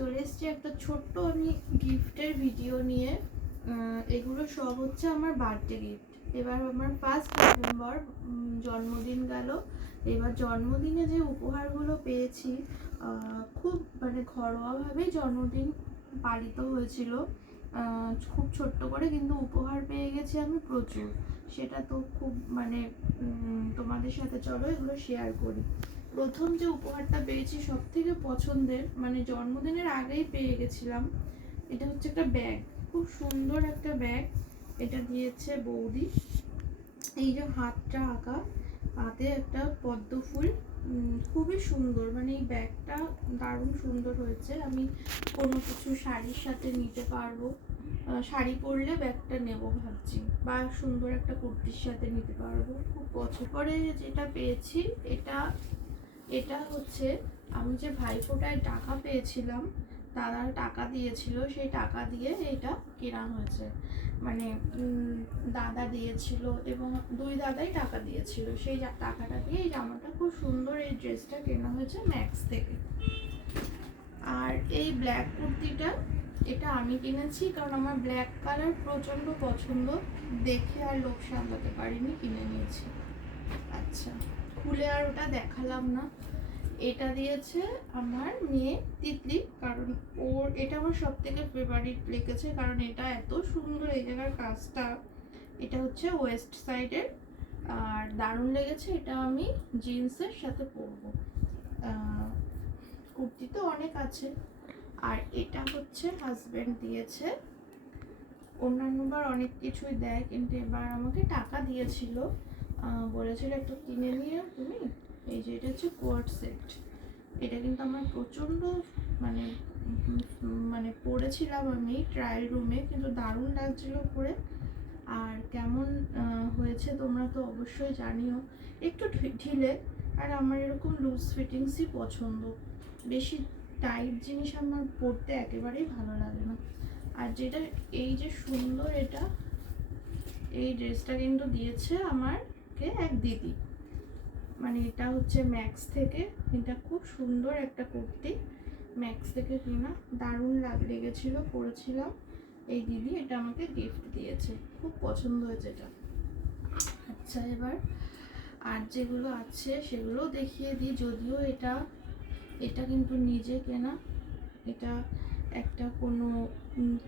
চলে এসেছি একটা ছোট্ট আমি গিফটের ভিডিও নিয়ে। এগুলো সব হচ্ছে আমার বার্থডে গিফট। এবার আমার 1 নভেম্বর জন্মদিন গেল। এবার জন্মদিনে যে উপহারগুলো পেয়েছি, খুব মানে ঘরোয়াভাবেই জন্মদিন পালিত হয়েছিল। খুব ছোট্ট করে, কিন্তু উপহার পেয়ে গেছি আমি প্রচুর। সেটা তো খুব মানে তোমাদের সাথে চলো এগুলো শেয়ার করি। প্রথম যে উপহারটা পেয়েছি সব থেকে পছন্দের, মানে জন্মদিনের আগেই পেয়ে গেছিলাম, এটা হচ্ছে একটা ব্যাগ। খুব সুন্দর একটা ব্যাগ। এটা দিয়েছে বৌদি। এই যে হাতটা আঁকা, হাতে একটা পদ্ম ফুল, খুবই সুন্দর। মানে এই ব্যাগটা দারুণ সুন্দর হয়েছে। আমি কোনো কিছু শাড়ির সাথে নিতে পারবো, শাড়ি পরলে ব্যাগটা নেব ভাবছি, বা সুন্দর একটা কুর্তির সাথে নিতে পারবো। খুব পছন্দ করে যেটা পেয়েছি, এটা এটা হচ্ছে আমি যে ভাইফোঁটায় টাকা পেয়েছিলাম, দাদা টাকা দিয়েছিল, সেই টাকা দিয়ে এটা কেনা হয়েছে। মানে দাদা দিয়েছিল এবং দুই দাদাই টাকা দিয়েছিল, সেই টাকাটা দিয়ে এই জামাটা, খুব সুন্দর এই ড্রেসটা কেনা হয়েছে ম্যাক্স থেকে। আর এই ব্ল্যাক কুর্তিটা, এটা আমি কিনেছি কারণ আমার ব্ল্যাক কালার প্রচণ্ড পছন্দ, দেখে আর লোভ সামলাতে পারিনি, কিনে নিয়েছি। আচ্ছা, খুলে আর ওটা দেখালাম না। এটা দিয়েছে আমার মেয়ে তিতলি, কারণ ওর এটা আমার সব থেকে ফেভারিট লেগেছে, কারণ এটা এত সুন্দর, এই জায়গার কাজটা। এটা হচ্ছে ওয়েস্ট সাইডের, আর দারুণ লেগেছে। এটা আমি জিন্সের সাথে পরবো। কুর্তি তো অনেক আছে। আর এটা হচ্ছে হাজব্যান্ড দিয়েছে। অন্যান্যবার অনেক কিছুই দেয়, কিন্তু এবার আমাকে টাকা দিয়েছিল, বলেছিল একটু কিনে নিয়ে তুমি। এই যে এটা হচ্ছে কোয়ার্ড সেট। এটা কিন্তু আমার প্রচণ্ড মানে মানে পরেছিলাম আমি ট্রায়াল রুমে, কিন্তু দারুণ লাগছিল পরে। আর কেমন হয়েছে তোমরা তো অবশ্যই জানিও। একটু ঢিলে, আর আমার এরকম লুজ ফিটিংসই পছন্দ। বেশি টাইট জিনিস আমার পরতে একেবারেই ভালো লাগে না। আর যেটা এই যে সুন্দর, এটা এই ড্রেসটা কিন্তু দিয়েছে আমাকে এক দিদি। মানে এটা হচ্ছে ম্যাক্স থেকে, এটা খুব সুন্দর একটা কুর্তি, ম্যাক্স থেকে কেনা, দারুণ লেগেছিল, পরেছিলাম। এই দিদি এটা আমাকে গিফট দিয়েছে, খুব পছন্দ হয়েছে এটা। আচ্ছা, এবার আর যেগুলো আছে সেগুলো দেখিয়ে দিই। যদিও এটা এটা কিন্তু নিজে কেনা, এটা একটা কোনো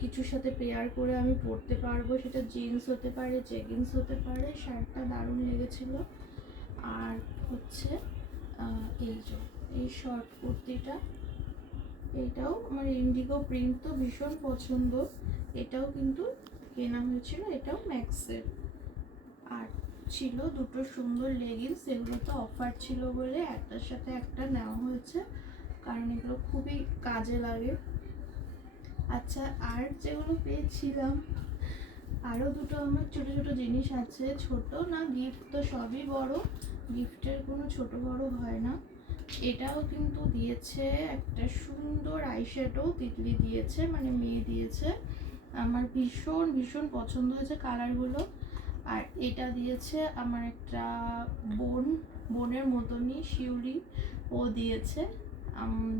কিছুর সাথে পেয়ার করে আমি পরতে পারবো। সেটা জিন্স হতে পারে, জেগিন্স হতে পারে। শার্টটা দারুণ লেগেছিল। আর হচ্ছে এই শর্ট কুর্তিটা, এটাও আমার ইন্ডিগো প্রিন্ট তো ভীষণ পছন্দ, এটাও কিন্তু কেনা হয়েছিল, এটাও ম্যাক্সের। আর ছিল দুটো সুন্দর লেগিংস, এগুলো তো অফার ছিল বলে একটার সাথে একটা নেওয়া হয়েছে, কারণ এগুলো খুবই কাজে লাগে। আচ্ছা, আর যেগুলো পেয়েছিলাম, আরও দুটো আমার ছোট ছোট জিনিস আছে। ছোট না, গিফট তো সবই বড়, গিফটের কোনো ছোট বড় হয় না। এটাও কিন্তু দিয়েছে একটা সুন্দর আইশ্যাডো, তিতলি দিয়েছে, মানে মেয়ে দিয়েছে। আমার ভীষণ ভীষণ পছন্দ হয়েছে কালারগুলো। আর এটা দিয়েছে আমার একটা বোনের মতনই শিউলি, ও দিয়েছে।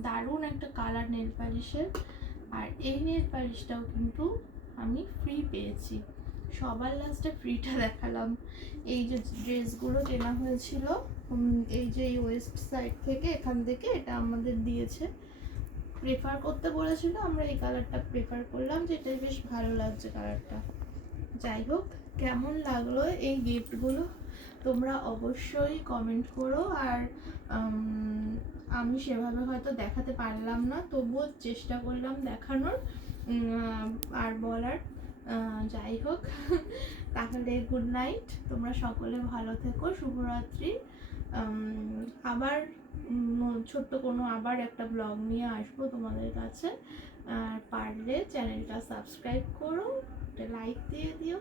দারুণ একটা কালার নেল পালিশের। আর এই নেল পালিশটাও কিন্তু আমি ফ্রি পেয়েছি। সবার লাস্টে ফ্রিটা দেখালাম। এই যে ড্রেসগুলো কেনা হয়েছিল, এই যে এই ওয়েস্ট সাইড থেকে, এখান থেকে এটা আমাদের দিয়েছে, প্রেফার করতে বলেছিল, আমরা এই কালারটা প্রেফার করলাম, যেটা বেশ ভালো লাগছে কালারটা। যাই হোক, কেমন লাগলো এই গিফটগুলো তোমরা অবশ্যই কমেন্ট করো। আর আমি সেভাবে হয়তো দেখাতে পারলাম না, তবুও চেষ্টা করলাম দেখানোর আর বলার। যাই হোক, তাহলে গুড নাইট, তোমরা সকলে ভালো থেকো, শুভরাত্রি। আবার ছোট্ট কোনো আবার একটা ব্লগ নিয়ে আসবো তোমাদের কাছে। আর পারলে চ্যানেলটা সাবস্ক্রাইব করো, একটা লাইক দিয়ে দিও।